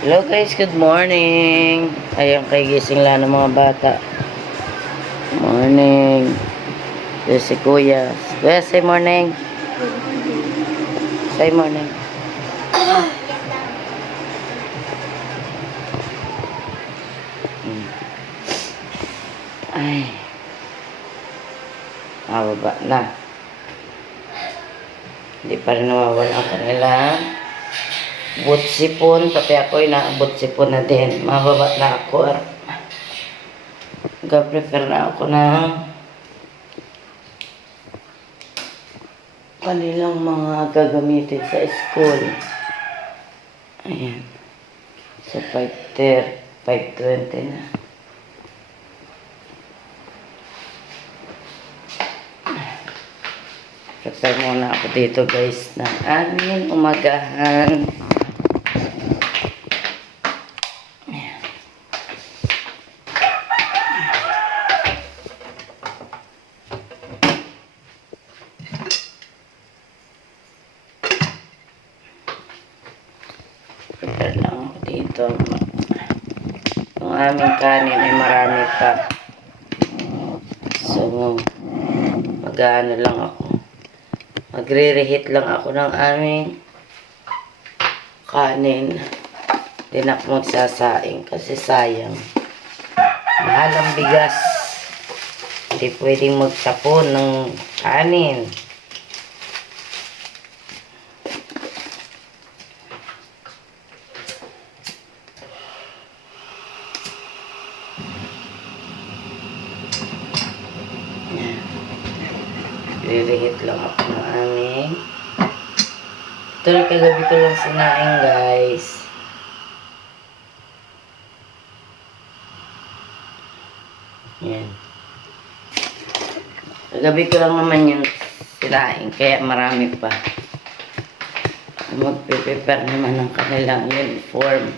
Hello guys, good morning. Ayan, kay gising lang ng mga bata. Morning. This si Kuya. Kuya, say morning. Say morning. Ay, mababa na. Hindi pa rin nawawala ang kanilang butsipon. Pati ako'y naabot sipon na din. Mababa na ako. Nag-prepare na ako ng kanilang mga gagamitin sa school. Ayan. So, 5:20 na. Prepare muna ako dito guys ng aming umagahan. Ayan. Prepare lang ako dito. Yung aming kanin ay marami pa. So, mag-ano lang ako. Magre-reheat lang ako ng aming kanin. Hindi na ako magsasaing kasi sayang. Mahal ang bigas. Hindi pwedeng magtapon ng kanin. Re-reheat lang ako ng aming. Ito rin kagabi ko lang sinaing guys. Yan. Kagabi ko lang naman yung sinaing kaya marami pa. Magpe-prepare naman ng kanilang uniform.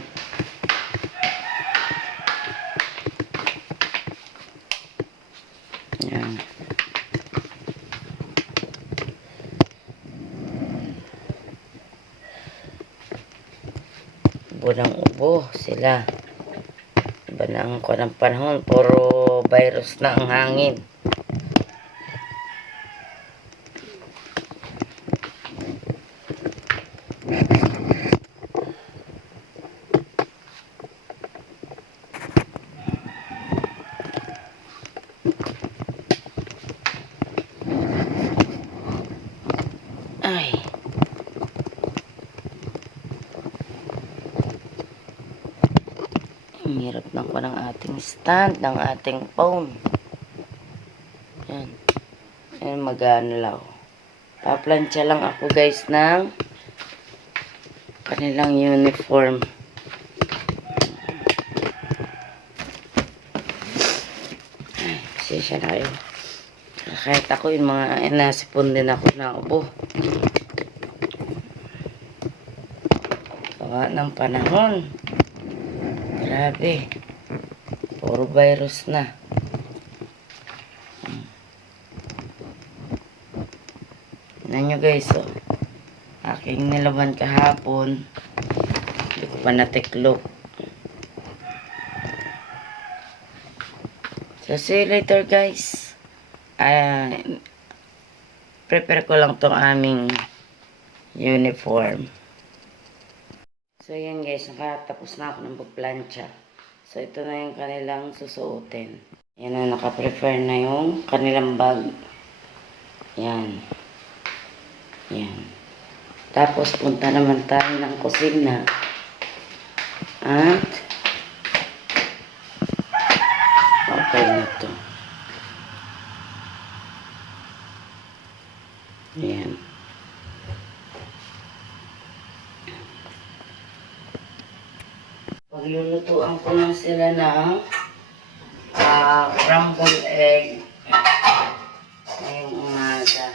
Yan. Ubo ng ubo sila. Iba na ang ng panahon. Puro virus na ang hangin. Ay. Ang hirap ng ko ng ating stand, ng ating phone. Yan. Yan, mag-ano lang. Paplansya lang ako guys ng kanilang uniform. Ay, pasensya na kayo. Kahit ako yung mga nasipon din ako na ubo. Gawa ng panahon. Grabe. Puro virus na. Tignan nyo guys, oh. Aking nilaban kahapon. Hindi ko pa natiklop. So, see you later guys. Prepare ko lang tong aming uniform. So, yan guys. Nakatapos na ako ng pagplansya. So, ito na yung kanilang susuotin. Yan na, nakaprepare na yung kanilang bag. Yan. Yan. Tapos, punta naman tayo ng kusina. At, okay na to. Yan. Paglulutuan ko lang sila ng crumbled egg ngayong umaga.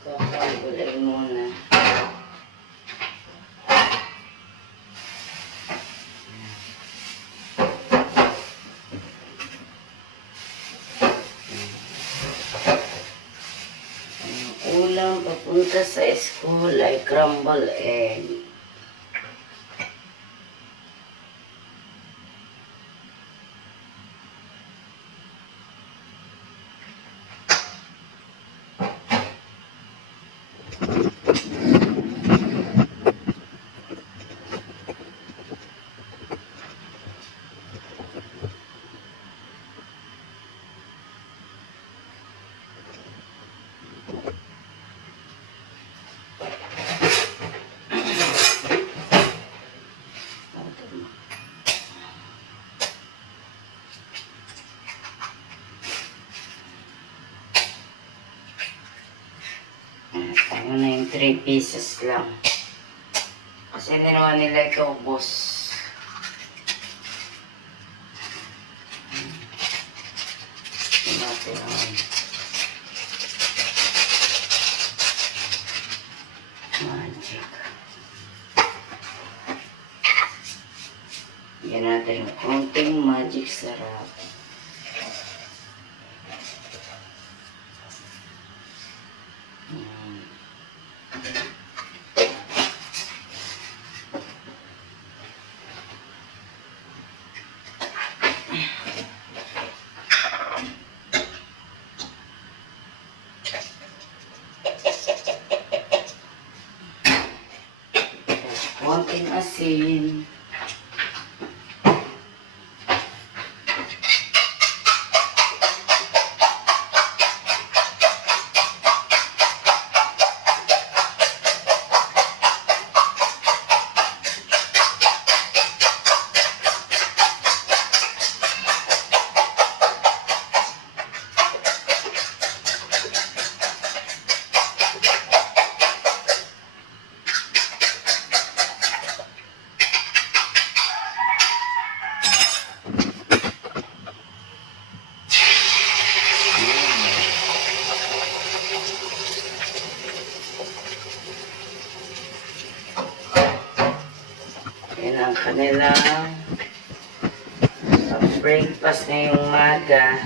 So, crumbled egg muna. ulam papunta sa school ay crumble egg. Ano na yung 3 pieces lang. Kasi hindi naman nila ikaubos. Natin naman. Magic. Yan natin yung konting magic sarap. Konting asin. Yan ang kanilang breakfast ngayong umaga.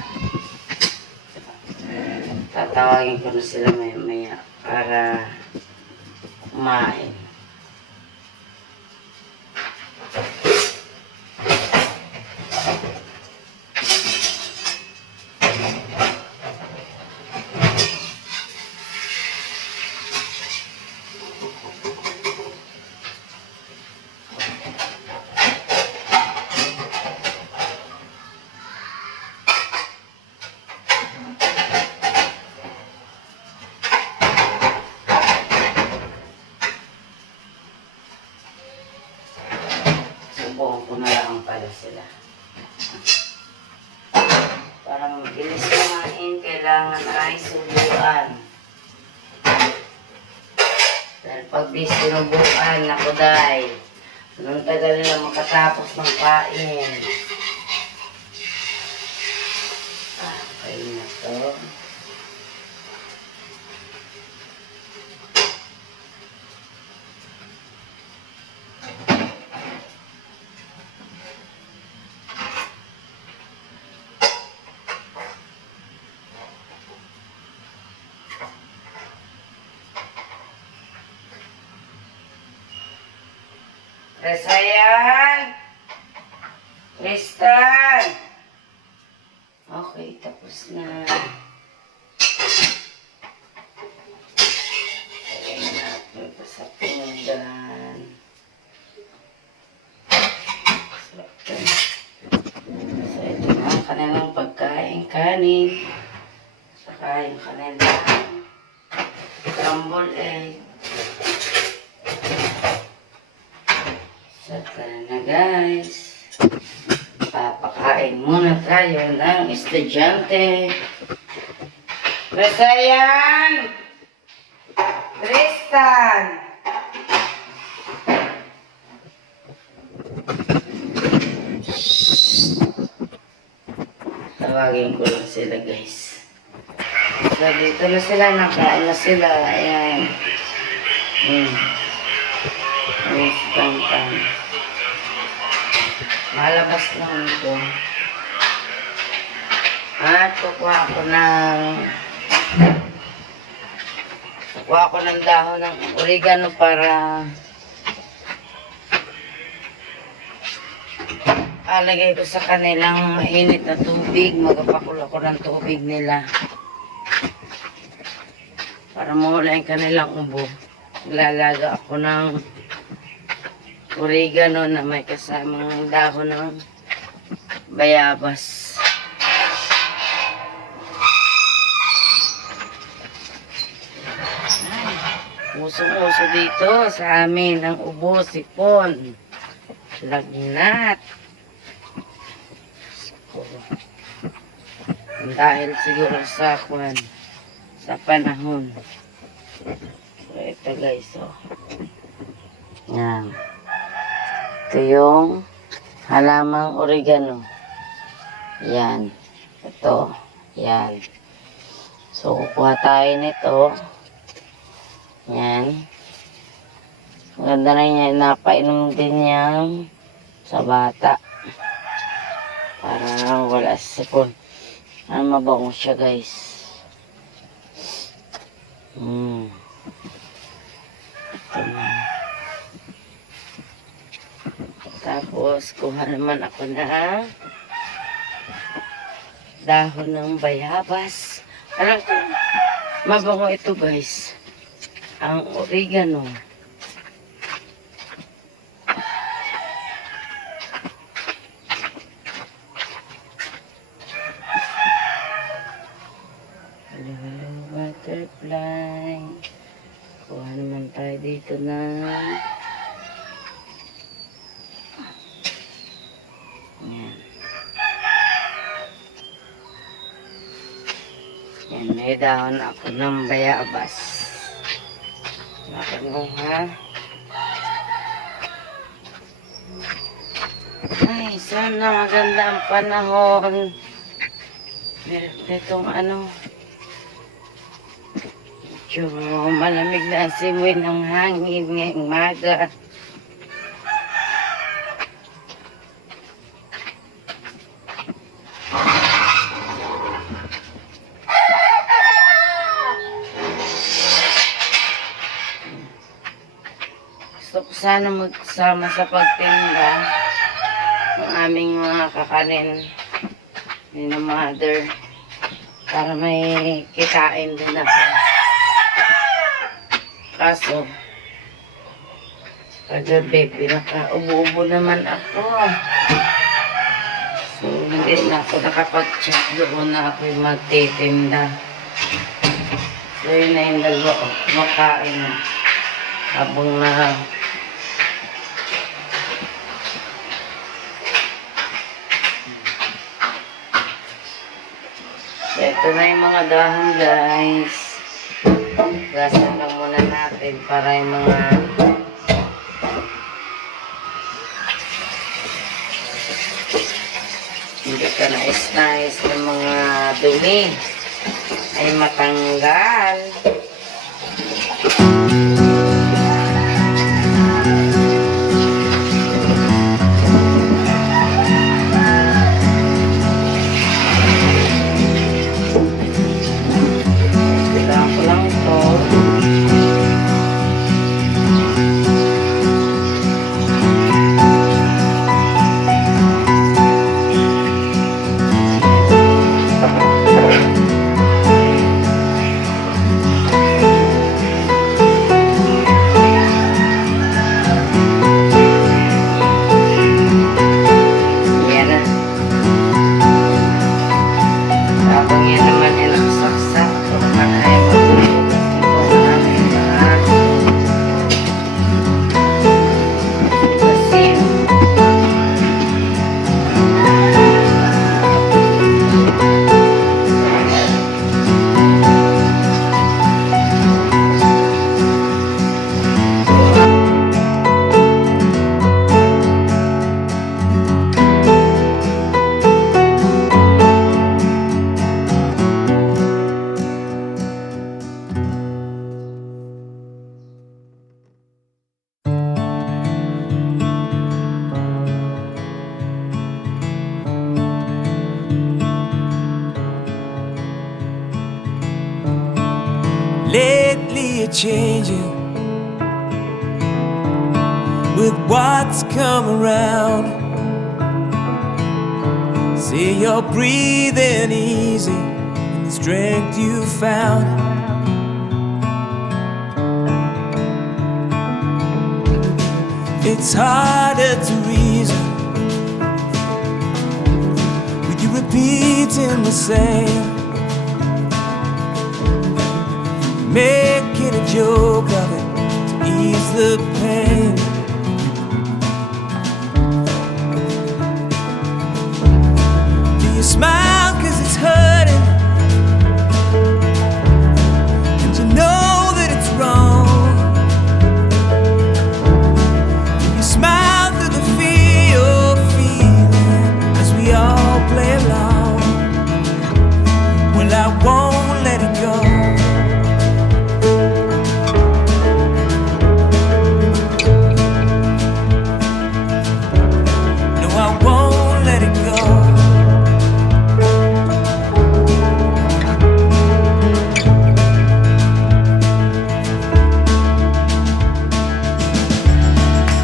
Tatawagin ko na sila maya para kumain. Subukan ko na lang pala sila. Para mabilis kumain, kailangan ay subukan. Dahil pag di sinubukan, naku day, anong tagal nila makatapos ng kain. Okay na to. Resayan! Tristan! Okay, tapos na. Ayan natin ito sa pinggan. So, ito na ang kanilang pagkain, kanin. Saka yung kanilang crumble egg. So, tara na guys. Papakain muna tayo ng estudyante. Resayan! Tristan! Tawagin ko lang sila guys. So, dito na sila. Nakain na sila. Ayan. Tristan. Malabas lang ito. At kukuha ko ng Kuha ko ng dahon ng oregano para alagay ko sa kanilang mainit na tubig. Magapakulo ko ng tubig nila para mawala yung kanilang ubo. Lalaga ako ng oregano na may kasamang dahon ng bayabas. Usong-uso dito sa amin ang ubo, sipon, lagnat. Dahil siguro sa panahon. So, ito guys, oh. Yan. Ito yung halamang oregano. Yan. Ito. Yan. So, kukuha tayo nito. Yan. Maganda na yan. Napainom din yan sa bata. Para wala sipon. Ano mabango siya guys. Ito na. Tapos, kuha naman ako na dahon ng bayabas. Alam ko, mabango ito guys. Ang oregano. Hello, butterfly. Kuha naman tayo dito na yan. Yan, may dahon ako ng bayabas. Matanong ha. Ay, sana maganda ang panahon. Meron itong ano. Medyo malamig na ang simoy ng hangin ngayong maga. Gusto ko sana magsama sa pagtinda ng aming mga kakanin ni na mother para may kitain din ako. Kaso, kagabi pinaka-ubo-ubo naman ako. So, hindi na ako nakapag-check doon na ako'y magtitinda. So, yun na yung dalawa ko. Makain na. Habang na ito na yung mga dahon guys. Gasan lang muna natin para yung mga hindi ka nais-nais ng mga dumi ay matanggal. daily are changing with what's come around. See, you're breathing easy in the strength you found. It's harder to reason with you repeating the same, making a joke of it to ease the pain. Do you smile 'cause it's hurting, and you know that it's wrong? Do you smile through the fear you're feeling as we all play along? Well, I won't let it go. I won't let it go.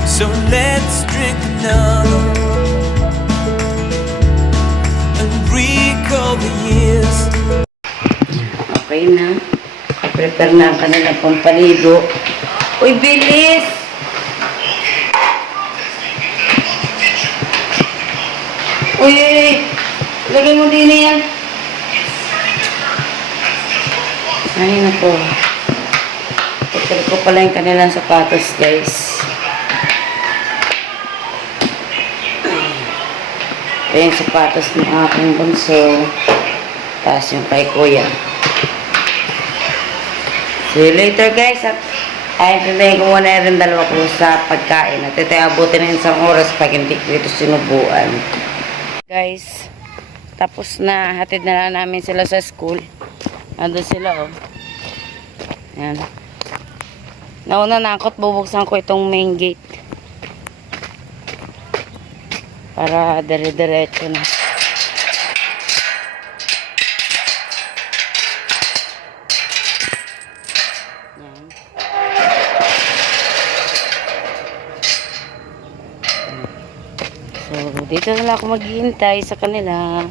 So let's drink another and recall the years. Okay na. Prepare na ang kanilang pampaligo. Uy, bilis! Uy, lagay mo din na yan. Ay, nako. Pagkali ko pala yung kanilang sapatos, guys. Ito yung sapatos ng aking bunso. Tapos yung kay kuya. See you later, guys. At intindihin ko muna rin dalawa ko sa pagkain. At ito abutin na isang oras pag hindi ko ito sinubuan. Guys, tapos na, hatid na lang namin sila sa school. Nandun sila, oh. Yan. Nauna na ako at bubuksan ko itong main gate. Para dire-diretso na. Yan. So, dito na lang ako maghihintay sa kanila. Ha?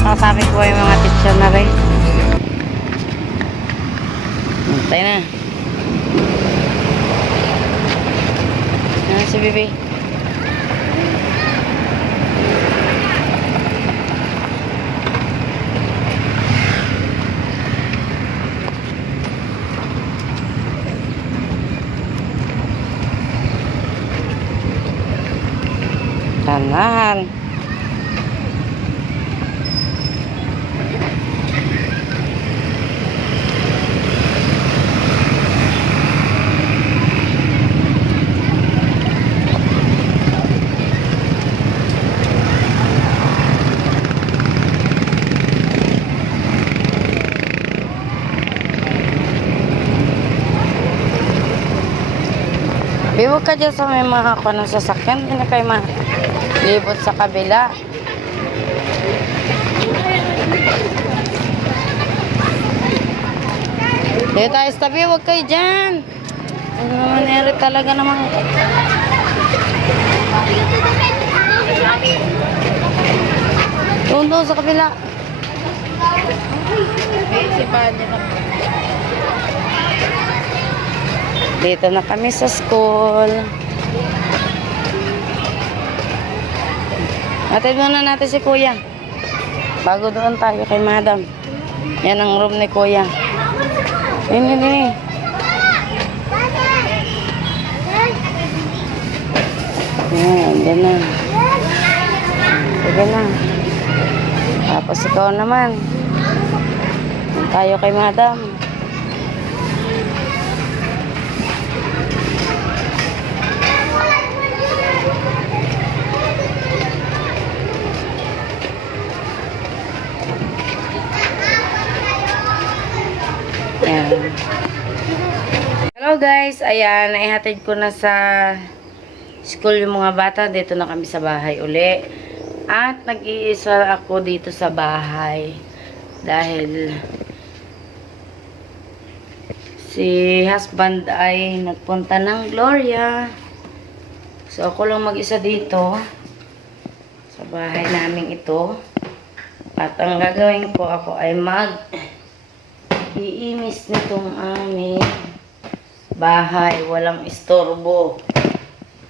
Kausapin ko yung mga teacher na rin. Hintay na. Yan si Bibi. Tanahan. Biwag ka dyan sa may mga ako ng sasakyan. Hindi na kayo malibot sa kabila. Dito tayo sa tabi. Huwag kayo dyan. Ano naman eri talaga namang. Doon sa kabila. May isipan niya na. Dito na kami sa school. Atid muna natin si Kuya. Bago doon tayo kay Madam. Yan ang room ni Kuya. Ini. Yan, andyan na. Sige na. Tapos ikaw naman. Doon tayo kay Madam. Ayan. Hello guys, ayan, naihatid ko na sa school yung mga bata. Dito na kami sa bahay uli. At nag-iisa ako dito sa bahay. Dahil si husband ay nagpunta ng Gloria. So ako lang mag-isa dito sa bahay namin ito. At ang gagawin ko, ako ay iimis nitong aming bahay. Walang istorbo.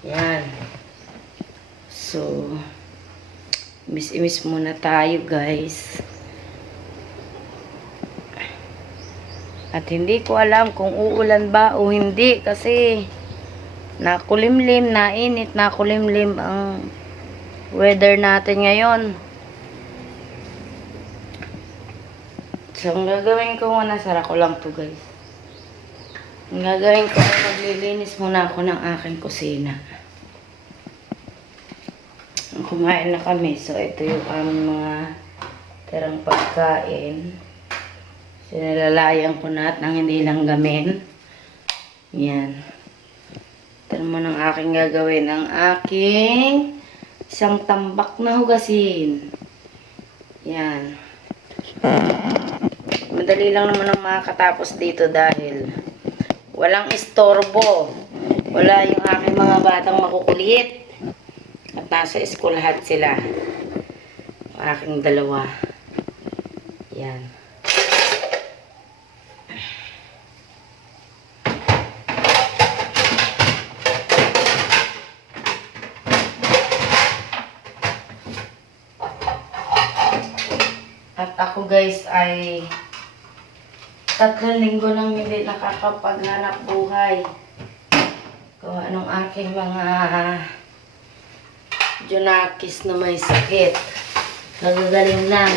Yan. So, imis-imis muna tayo guys. At hindi ko alam kung uulan ba o hindi. Kasi nakulimlim, nainit, nakulimlim ang weather natin ngayon. So, ang gagawin ko muna, sara ko lang to guys. Ang gagawin ko ay maglilinis muna ako ng aking kusina. Kumain na kami. So, ito yung aming mga tirang pagkain. Sinalalayan ko na at nang hindi lang gamin. Yan. Ito naman ang aking gagawin. Ang aking isang tambak na hugasin. Yan. Madali lang naman ang makakatapos dito dahil walang istorbo. Wala yung aking mga batang makukulit. At nasa school lahat sila. Ang aking dalawa. Yan. At ako guys ay 3 linggo nang hindi nakakapaghanap buhay. Kung anong aking mga junakis na may sakit. Nagagaling lang.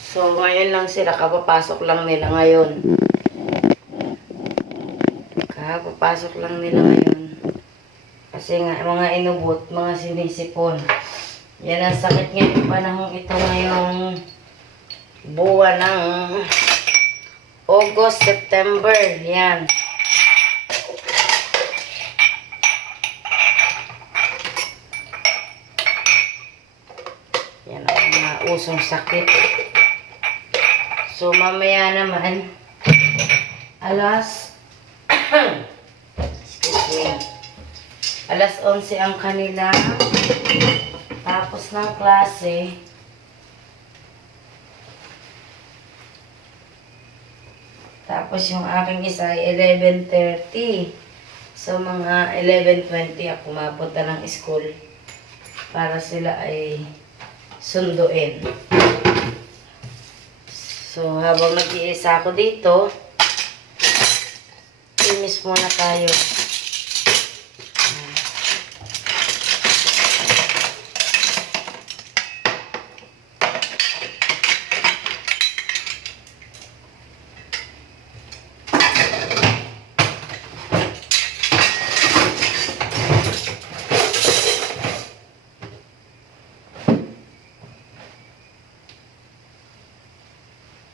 So ngayon lang sila, kapapasok lang nila ngayon. Kapapasok lang nila ngayon. Kasi nga mga inubot, mga sinisipon. Yan ang sakit ngayon panahon ito ngayong buwan ng August, September. Yan. Yan ang mga usong sakit. So, mamaya naman, excuse me, alas 11 ang kanila tapos ng klase. Tapos yung aking isa ay 11:30. So mga 11:20 ako mapunta ng school para sila ay sunduin. So habang nag-iisa ako dito, imis muna tayo.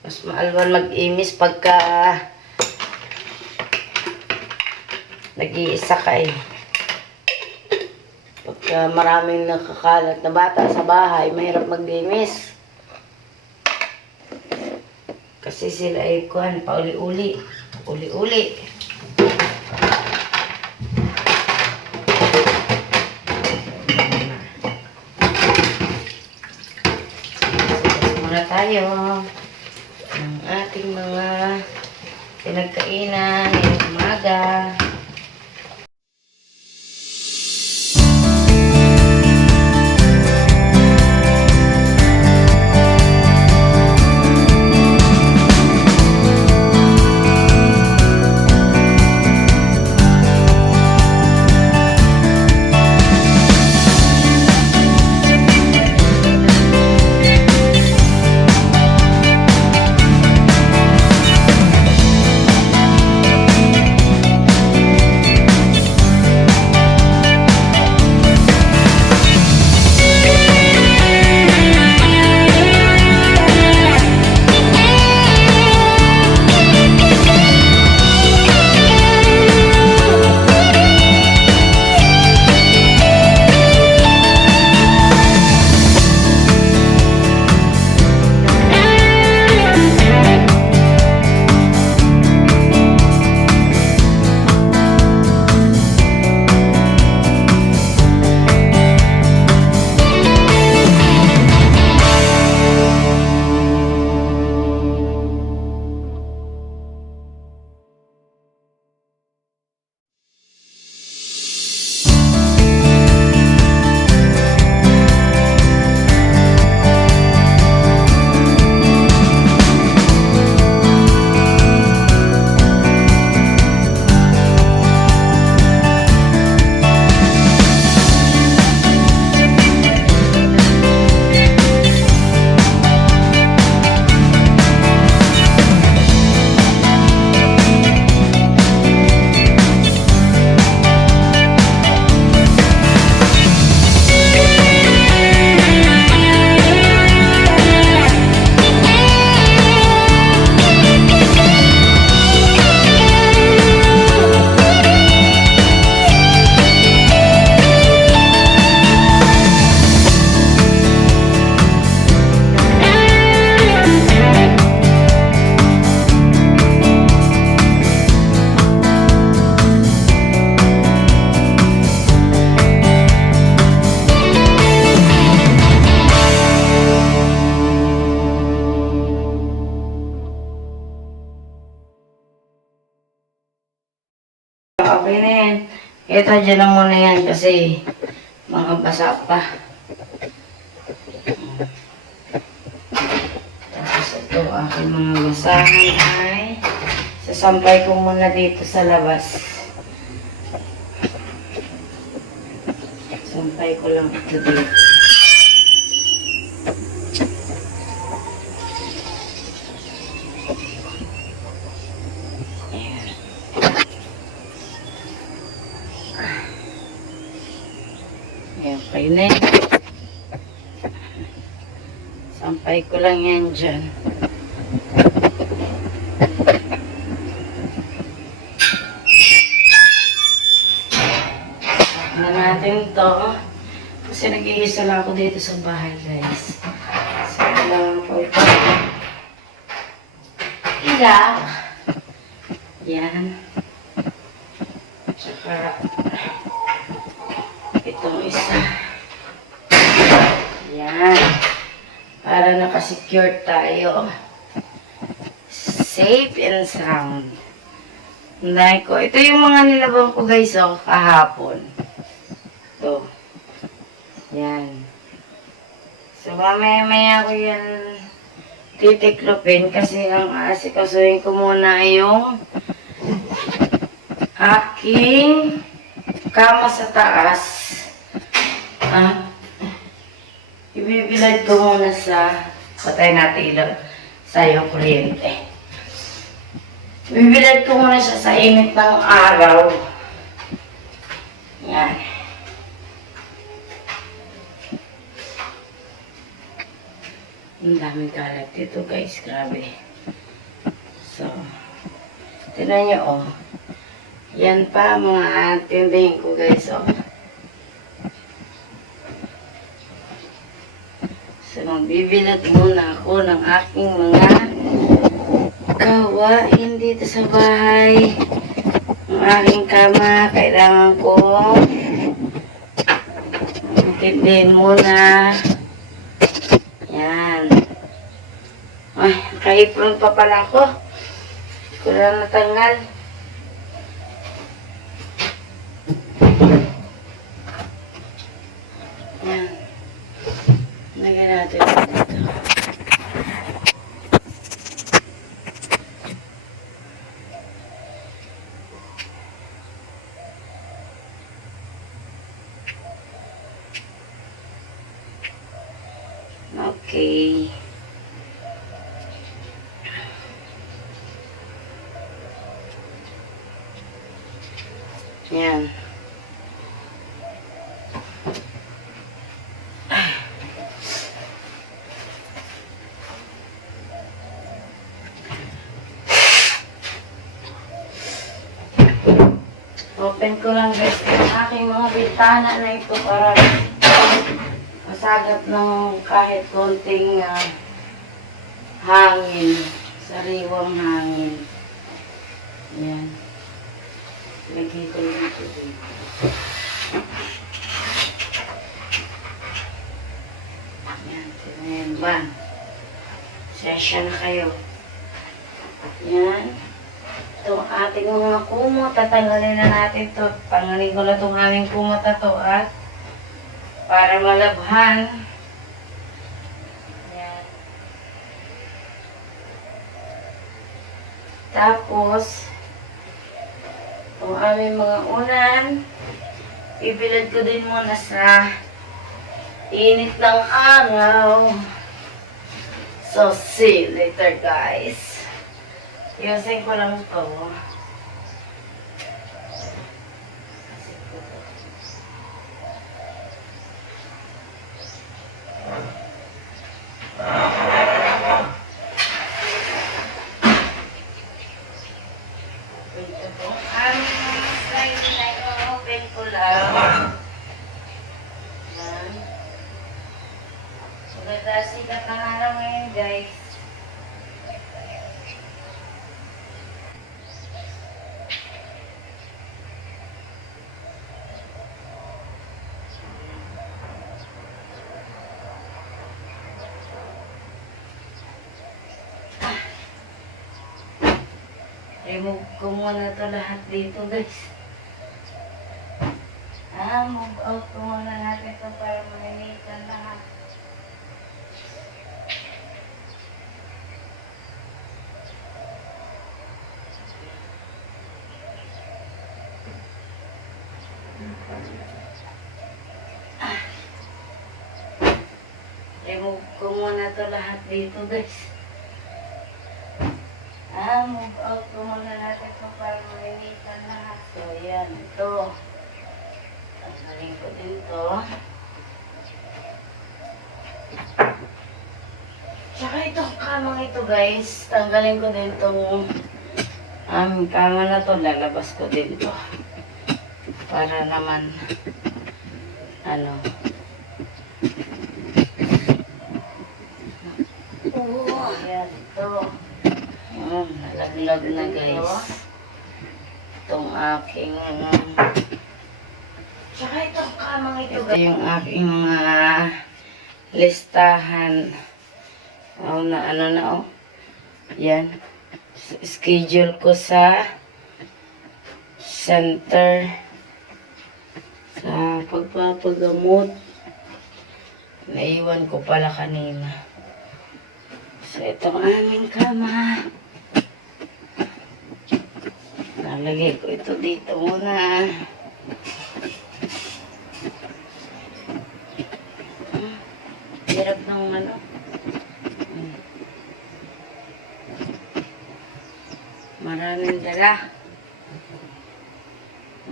Mas maalwan mag-imis pagka nag-iisa ka eh. Pagka maraming nakakalat na bata sa bahay, mahirap mag-imis. Kasi sila ay kuhan, pauli-uli. Uli-uli. Sigas muna tayo. Ang ating mga pinagkainan ngayong umaga. Okay na yan. Ito, dyan na muna yan kasi mga basa pa. Tapos ito, aking mga basahan ay sasampay ko muna dito sa labas. Sampay ko lang ito dito. Ayan, okay na yan. Sampay ko lang yan dyan. Na natin to. Kasi nag-iisa lang ako dito sa bahay, guys. So, kailangan ko ito. Ilak. Yan. Tsaka itong isa. Yan. Para nakasecure tayo. Safe and sound. Hinday ko. Ito yung mga nilabang ko, guys, oh, kahapon. Ito. Yan. So, mamaya-maya ko yan titiklopin kasi ang asikasuhin ko muna yung aking kama sa taas. Ibibilad ko muna sa patay natin ilaw sa yung kuryente. Ibibilad ko muna siya sa init ng araw. Yan. Ang daming kalat dito, guys. Grabe. So, tignan nyo, oh. Yan pa, mga tindahin ko, guys, oh. So, magbibilat muna ako ng aking mga gawain dito sa bahay. Ang aking kama, kailangan ko tindihin muna. Yan. Ay, naka-apron pa pala ako. ko na natanggal. Yan. Lagyan natin dito. Okay. Yan. Open ko lang guys yung aking mga bintana na ito para masagap ng kahit konting hangin, sariwang hangin. Yan. Lagay ko lang ito dito. Yan, tinayin ba? Sesya na kayo. Yan. Itong ating mga kumot, tatanggalin na natin ito. Tanggalin ko na itong aming kumot na ito at para malabhan. Yan. Tapos, itong aming mga unan, ibilad ko din muna sa init ng araw. So, see you later guys. Iusin ko lang ito. Open ko lang. Yan. So, sikat na nga lang ngayon guys. Remove ko muna ito lahat dito guys. Move out ko muna natin ito para malinitan lahat. Remove ko muna ito lahat dito guys. Move out ko muna natin ito para malinitan lahat. So, yan. Ito. Tanggalin ko din ito. Tsaka itong kamang ito guys. Tanggalin ko din itong kama na ito. Lalabas ko din ito. Para naman yan ito. Nalaglag na guys. Itong aking tsaka itong kamang ito. Ito yung aking mga listahan. Yan. Schedule ko sa center sa pagpapagamot. Naiwan ko pala kanina. So, itong aming kama. Nalagay ko ito dito muna. Hirap ng maraming dala.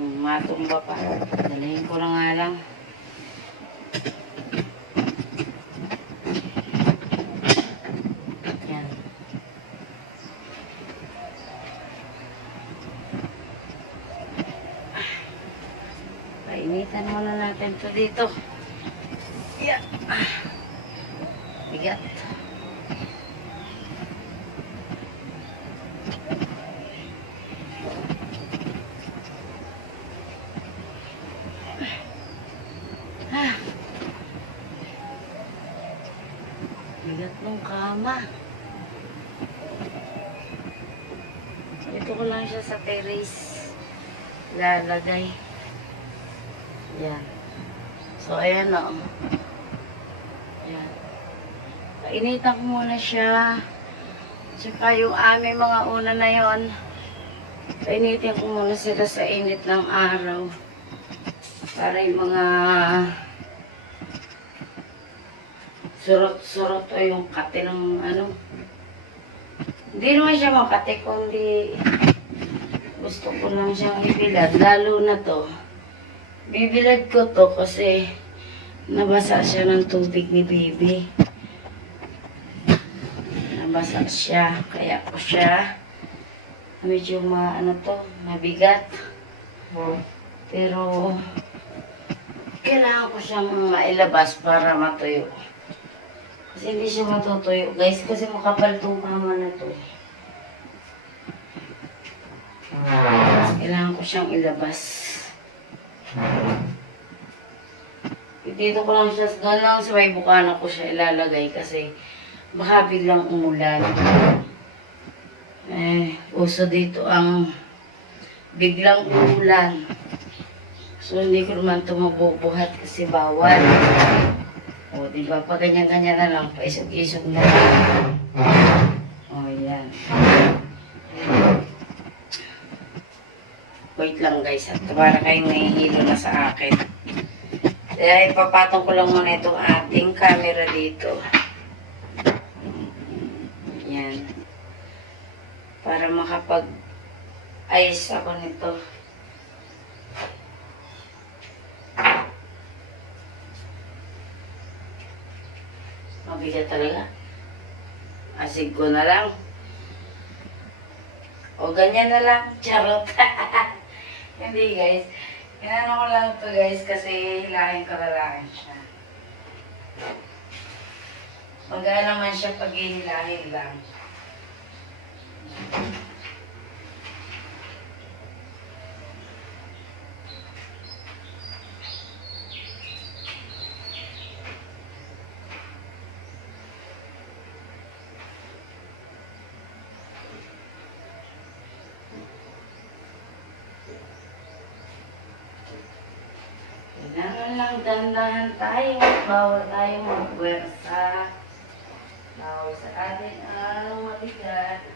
Matumba pa. Dalahin ko lang nga lang. Yan. Painitan muna natin ito dito. Yan. Bigat. Bigat ng kama. Dito ko lang siya sa terrace lalagay. Yan. So, ayan o. Yan. Kainitan ko muna siya. Tsaka yung aming mga una na yon, kainitin ko muna sila sa init ng araw. Para yung mga surot-surot o yung kate ng ano. Hindi naman siya makate, kundi gusto ko lang siyang ibilad. Lalo na to. Bibilad ko to kasi nabasa siya ng tubig ni Bibi. Nabasa siya. Kaya ko siya medyo mabigat. Pero kailangan ko siyang mailabas para matuyo. Kasi hindi siya matutuyo, guys. Kasi makapal itong kama na to. Kailangan ko siyang ilabas. Dito ko lang siya, doon lang sa may bukana ko siya ilalagay kasi baka biglang umulan. Uso dito ang biglang umulan. So, hindi ko naman ito mabubuhat kasi bawal. O, diba? Pag ganyan-ganyan na lang, paisog-isog na lang. O, yan. Wait lang guys, at para kayong nahihilo na sa akin. Kaya ipapatong ko lang muna itong ating camera dito. Yan. Para makapag-ayos ako nito. Mabigat talaga. Asig ko na lang. O ganyan na lang. Charot. Hindi guys. Inano ko lang ito guys kasi hilahin ko lalaki siya. Magaan naman siya pag hilahin lang. Kailangan lang dandahan tayo. Bawal tayo magwersa. Bawal sa atin ang mabigat.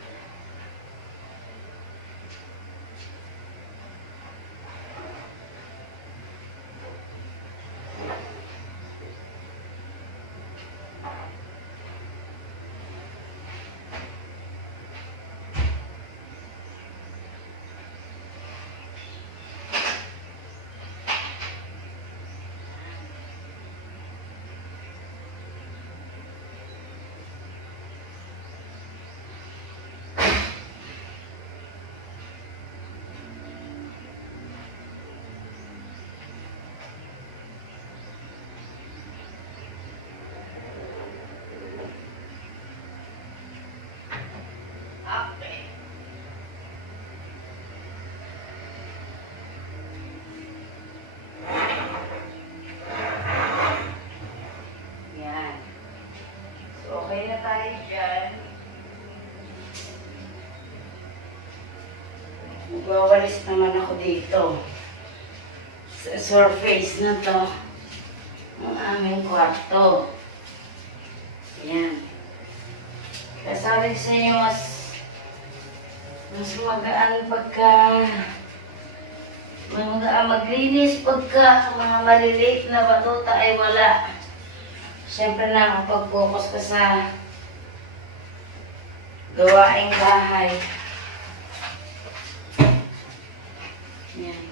Okay. Yan. So, okay na tayo dyan. Magwawalis naman ako dito. Sa surface na to. Ang aming kwarto. Yan. Kaya sabi ko sa inyo, mas magaan pagka maglinis pagka mga maliliit na batuta ay wala. Siyempre nakapag-focus ka sa gawaing bahay. Yan.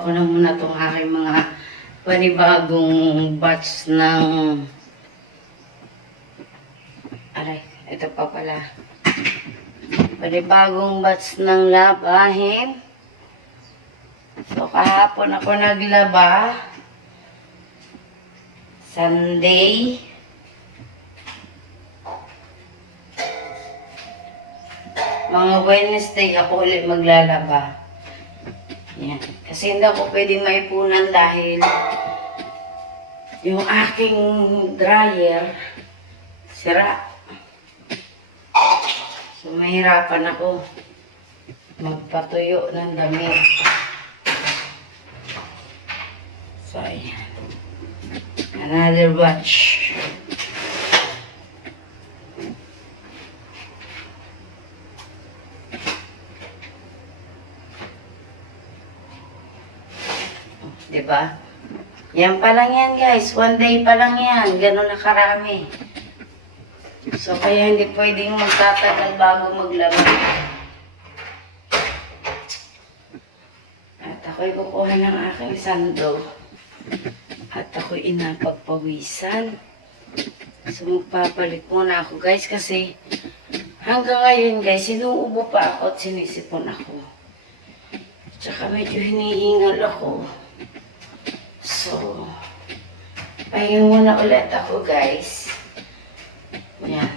Ako na muna itong aking mga panibagong batch ng... Aray, ito pa pala. Panibagong batch ng labahin. So, kahapon ako naglaba. Sunday. Mga Wednesday ako ulit maglalaba. Yan. Kasi hindi ako pwedeng maipunan dahil yung aking dryer sira. So, mahirapan ako magpatuyo ng damit. So, ayan. Another batch. Diba? Yan pa lang yan, guys. One day pa lang yan. Ganun na karami. So, kaya hindi pwedeng magtatagal bago maglaba. At ako'y kukuha ng aking sando. At ako'y inapagpawisan. So, magpapalit muna ako, guys, kasi hanggang ngayon, guys, sinuubo pa ako at sinisipon ako. Tsaka medyo hinihingal ako. So, pahinga muna ulit ako, guys. Yan.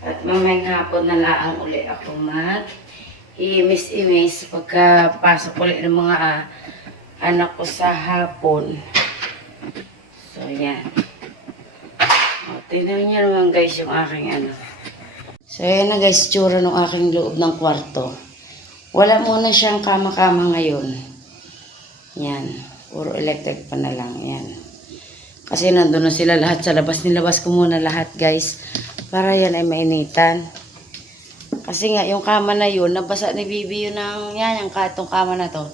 At mamayang hapon na laang ulit ako mag-iimis-imis pagkapasok ulit ng mga anak ko sa hapon. So, yan. O, tingnan niyo naman, guys, yung aking ano. So, yan na, guys, tsura ng aking loob ng kwarto. Wala muna siyang kama-kama ngayon. Yan. Puro electric pa na lang. Yan. Kasi nandun na sila lahat sa labas. Nilabas ko muna lahat, guys. Para yan ay mainitan. Kasi nga, yung kama na yun, nabasa ni Bibi yun ng, yan, yung katong kama na to.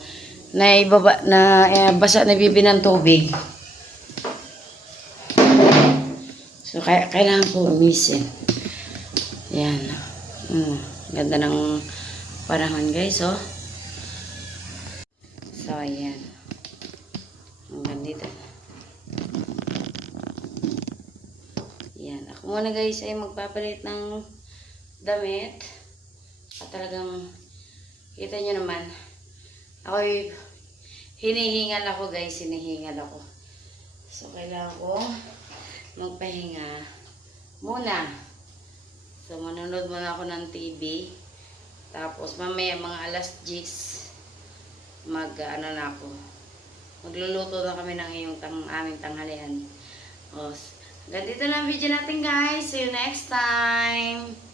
Basa ni Bibi ng tubig. So, kailangan ko umisin. Yan. Ganda ng panahon, guys, oh. So, ayan. Hanggang dito. Yan. Ako muna, guys, ay magpapalit ng damit. At talagang, kita nyo naman, ako'y hinihingal ako, guys. Hinihingal ako. So, kailangan ko magpahinga muna. So, manonood muna ako ng TV. Tapos, mamaya mga alas 10, ano na ako. Magluluto na kami ng aming tanghalian. O, hanggang dito na ang video natin, guys. See you next time.